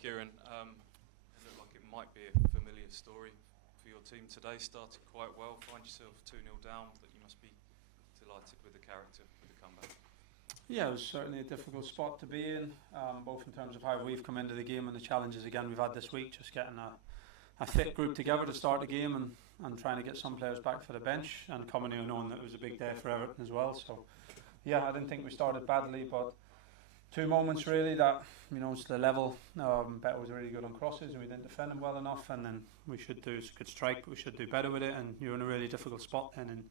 Kieran. It looked like it might be a familiar story for your team today. Started quite well, find yourself 2-0 down, but you must be delighted with the character, with the comeback. Yeah, it was certainly a difficult spot to be in, both in terms of how we've come into the game and the challenges again we've had this week, just getting a fit group together to start the game and trying to get some players back for the bench, and coming in knowing that it was a big day for Everton as well. So yeah, I didn't think we started badly, but two moments really that, it's the level. Better was really good on crosses and we didn't defend him well enough, and then we should do a good strike, but we should do better with it, and you're in a really difficult spot then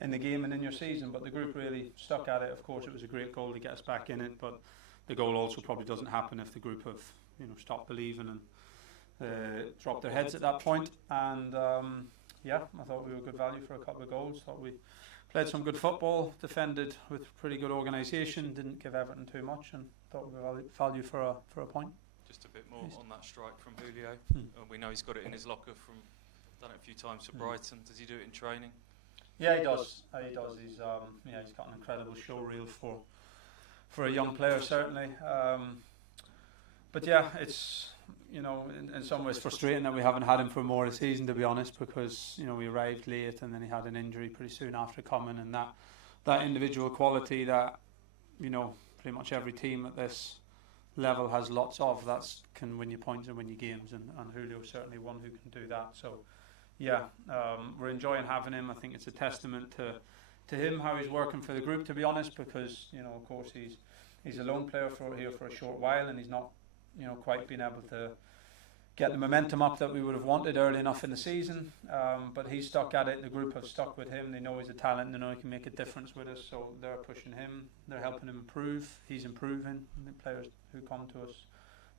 in the game and in your season. But the group really stuck at it. Of course it was a great goal to get us back in it, but the goal also probably doesn't happen if the group have stopped believing and dropped their heads at that point. And yeah, I thought we were good value for a couple of goals. Thought we played some good football, defended with pretty good organisation, didn't give Everton too much, and thought we were value for a point. Just a bit more on that strike from Julio. We know he's got it in his locker from, done it a few times for Brighton. Does he do it in training? Yeah, he does. He does. He's got an incredible show reel for a young player, certainly. But yeah, it's in some ways frustrating that we haven't had him for more of the season, to be honest, because we arrived late and then he had an injury pretty soon after coming, and that individual quality that pretty much every team at this level has lots of, that can win you points and win you games, and Julio's certainly one who can do that. So yeah, we're enjoying having him. I think it's a testament to him, how he's working for the group, to be honest, because of course he's a lone player here for a short while, and he's not quite been able to get the momentum up that we would have wanted early enough in the season, but he's stuck at it. The group have stuck with him. They know he's a talent, they know he can make a difference with us, so they're pushing him, they're helping him improve. He's improving. The players who come to us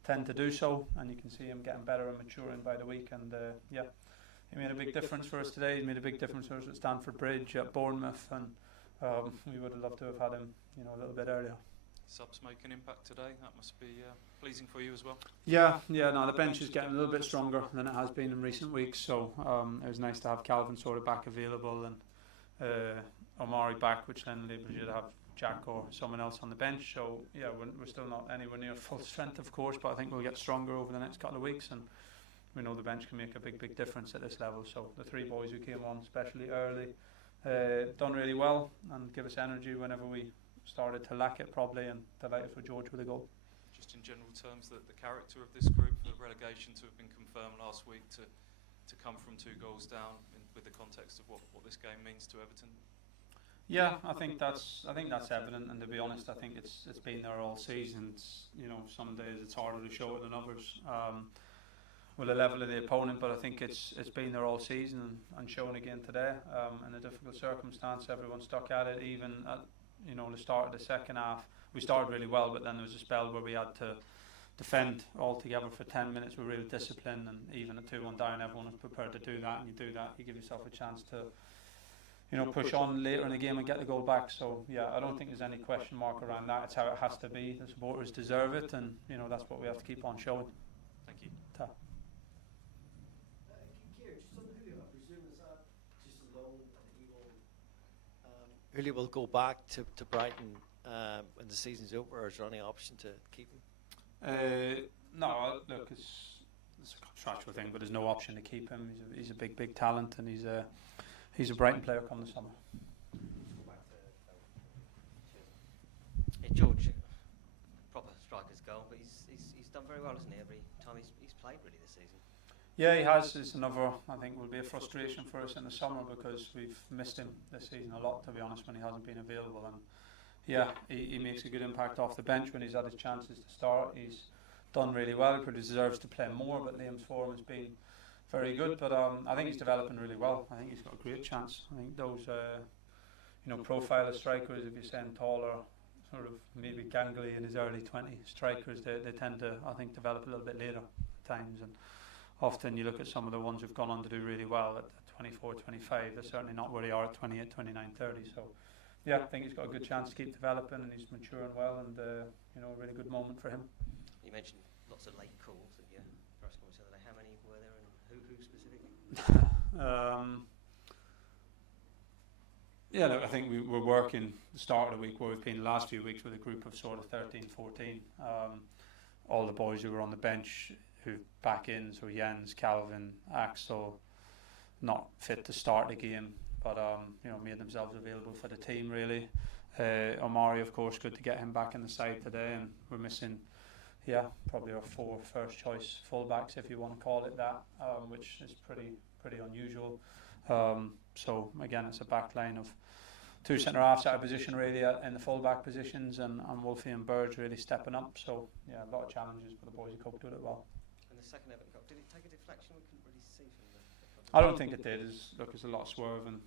tend to do so, and you can see him getting better and maturing by the week. And yeah, he made a big difference for us today. He made a big difference for us at Stamford Bridge, at Bournemouth, and we would have loved to have had him a little bit earlier. Subs make an impact today. That must be pleasing for you as well. Yeah. No, the bench is getting a little bit stronger than it has been in recent weeks. So it was nice to have Calvin sort of back available, and Omari back, which then enables you to have Jack or someone else on the bench. So yeah, we're still not anywhere near full strength, of course, but I think we'll get stronger over the next couple of weeks, and we know the bench can make a big difference at this level. So the three boys who came on, especially early, done really well and give us energy whenever we started to lack it, probably, and delighted for George with a goal. Just in general terms, the character of this group, the relegation to have been confirmed last week, to come from 2 goals down with the context of what this game means to Everton. Yeah, I think that's evident, and to be honest, I think it's been there all season. Some days it's harder to show it than others with the level of the opponent, but I think it's been there all season and shown again today. In a difficult circumstance, everyone stuck at it, even at the start of the second half. We started really well, but then there was a spell where we had to defend all together for 10 minutes with real discipline, and even at 2-1 down, everyone was prepared to do that, and you do that, you give yourself a chance to push on later in the game and get the goal back. So yeah, I don't think there's any question mark around that. It's how it has to be. The supporters deserve it, and that's what we have to keep on showing. Thank you. Ta. Julio will go back to Brighton when the season's over, or is there any option to keep him? No, look, it's a contractual thing, but there's no option to keep him. He's a big talent, and he's a Brighton player come the summer. Hey George, proper striker's goal, but he's done very well, hasn't he? Every time he's played really this season. Yeah, he has. It's another, I think, will be a frustration for us in the summer, because we've missed him this season a lot, to be honest, when he hasn't been available. And yeah, he makes a good impact off the bench when he's had his chances to start. He's done really well. He probably deserves to play more, but Liam's form has been very good. But I think he's developing really well. I think he's got a great chance. I think those profile of strikers, if you're saying taller, sort of maybe gangly in his early 20s strikers, they tend to, I think, develop a little bit later at times. And often you look at some of the ones who've gone on to do really well at 24, 25, they're certainly not where they are at 28, 29, 30. So yeah, I think he's got a good chance to keep developing, and he's maturing well, and a really good moment for him. You mentioned lots of late calls at your press conference the other day. How many were there, and who specifically? Yeah, look, I think we're working the start of the week where we've been the last few weeks with a group of sort of 13, 14. all the boys who were on the bench who back in, so Jens, Calvin, Axel, not fit to start the game, but made themselves available for the team really. Omari, of course, good to get him back in the side today, and we're missing probably our 4 first choice fullbacks, if you want to call it that, which is pretty unusual. So again, it's a back line of 2 centre halves out of position really in the fullback positions, and Wolfie and Burge really stepping up. So yeah, a lot of challenges, but the boys have coped with it well. And the second Everton goal, did it take a deflection? We couldn't really see from the I don't think it did. There's a lot of swerving.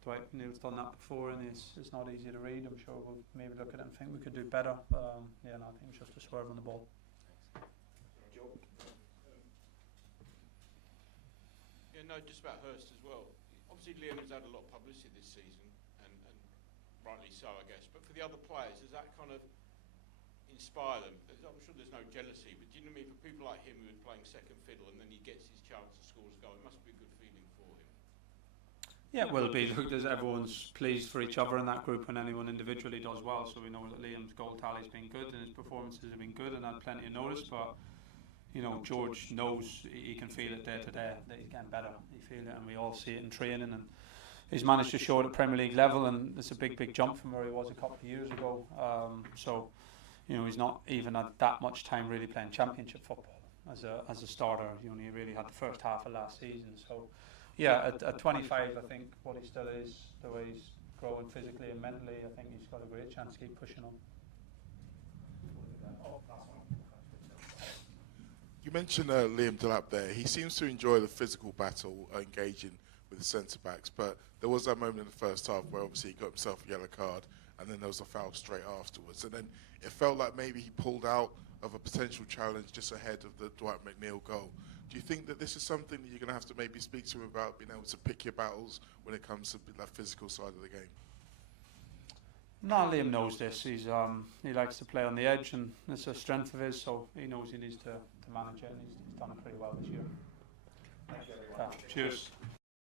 Dwight Neil's done that before, and it's not easy to read. I'm sure we'll maybe look at it and think we could do better. But I think it's just a swerve on the ball. Yeah, no, just about Hurst as well. Obviously, Liam has had a lot of publicity this season, and rightly so, I guess. But for the other players, does that kind of inspire them? I'm sure there's no jealousy, but do you know what I mean? For people like him who is playing second fiddle and then he gets his chance and scores a goal, it must be a good feeling for him. Yeah, it will be. Look, everyone's pleased for each other in that group when anyone individually does well. So we know that Liam's goal tally's been good and his performances have been good and had plenty of notice. But George knows he can feel it day to day that he's getting better. He feels it, and we all see it in training. And he's managed to show it at Premier League level, and it's a big jump from where he was a couple of years ago. He's not even had that much time really playing Championship football as a starter. He really had the first half of last season. So, yeah, at 25, I think what he still is, the way he's growing physically and mentally, I think he's got a great chance to keep pushing on. You mentioned Liam Delap there. He seems to enjoy the physical battle, engaging with the centre-backs, but there was that moment in the first half where obviously he got himself a yellow card, and then there was a foul straight afterwards. And then it felt like maybe he pulled out of a potential challenge just ahead of the Dwight McNeil goal. Do you think that this is something that you're going to have to maybe speak to him about, being able to pick your battles when it comes to that physical side of the game? No, Liam knows this. He likes to play on the edge, and it's a strength of his, so he knows he needs to manage it, and he's done it pretty well this year. Cheers.